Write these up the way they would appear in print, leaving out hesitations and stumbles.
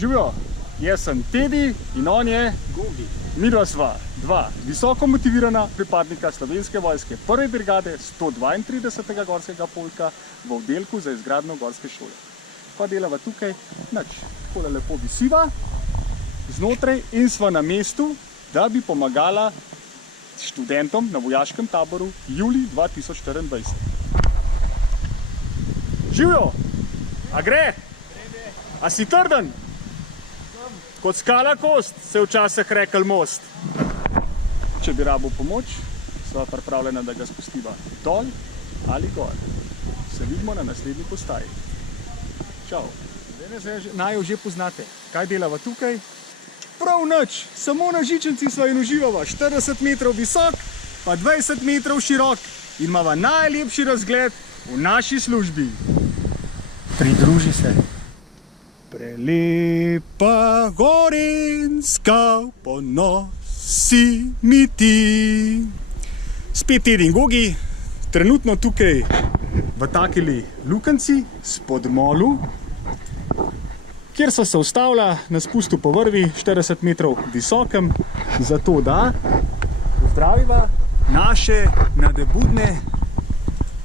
Živijo, jaz sem Tedi in on je Gogi. Midva sva dva visoko motivirana pripadnika Slovenske vojske prve brigade 132. gorskega polka v oddelku za izgradnjo gorske šole. Pa delava tukaj nič, takole lepo visiva znotraj in sva na mestu, da bi pomagala študentom na vojaškem taboru julij 2024. Živijo, a gre? A si trden? Kot skala kost, se je včasih rekel most. Če bi rabil pomoč, sva pripravljena, da ga spustiva dol ali gor. Se vidimo na naslednji postaji. Čau. Naj jo že poznate. Kaj delava tukaj? Prav nič, samo na žičnici sva in uživava. 40 metrov visok, pa 20 metrov širok in imava najlepši razgled v naši službi. Pridruži se. Prelepa gorenska ponosi mi ti. Spet Tedi in Gogi, trenutno tukaj v takili lukenci spod molu, kjer so se ustavila na spustu po vrvi 40 metrov visokem, zato da pozdraviva naše nadebudne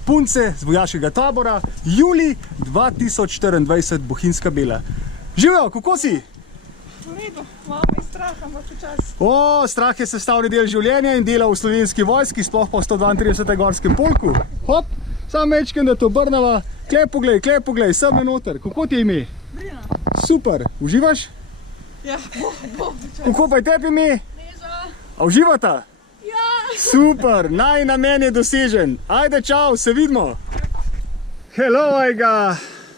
punce z vojaškega tabora julij 2024 Bohinjska Bela. Živijo, kako si? V redu, malo me je strah, ampak počasi. O, strah je sestavni del življenja in dela v Slovenski vojski, sploh pa v 132. gorskem polku. Hop, samo mečkem, da to obrnava. Klej poglej, sem noter. Kako ti je ime? Brina. Super, uživaš? Ja, bo počasi. Kako pa je tebi ime? Neža. A uživata? Ja. Super, naj namen je dosežen. Ajde, čau, se vidimo. Hello, ajga.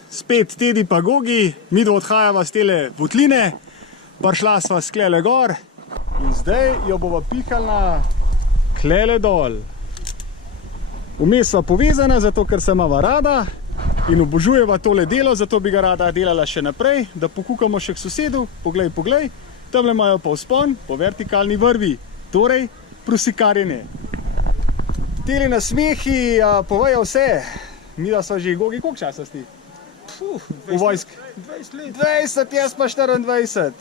Spet Tedi pa Gogi, midva odhajava z tele votline, prišla sva sklele gor in zdaj jo bova pihalna klele dol. Vmes sva povezana, zato ker se imava rada in obožujeva tole delo, zato bi ga rada delala še naprej, da pokukamo še k sosedu. Poglej, tamle imajo pa vzpon po vertikalni vrvi, torej prusikarjenje. Teli nasmehi povejo vse. Midva sva že, Gogi, koliko časa si? V vojski? 20 let. 20, jaz pa 24.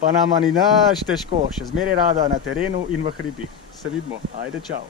Pa nama ni nič težko, še zmeraj rada na terenu in v hribih. Se vidimo, ajde, čau.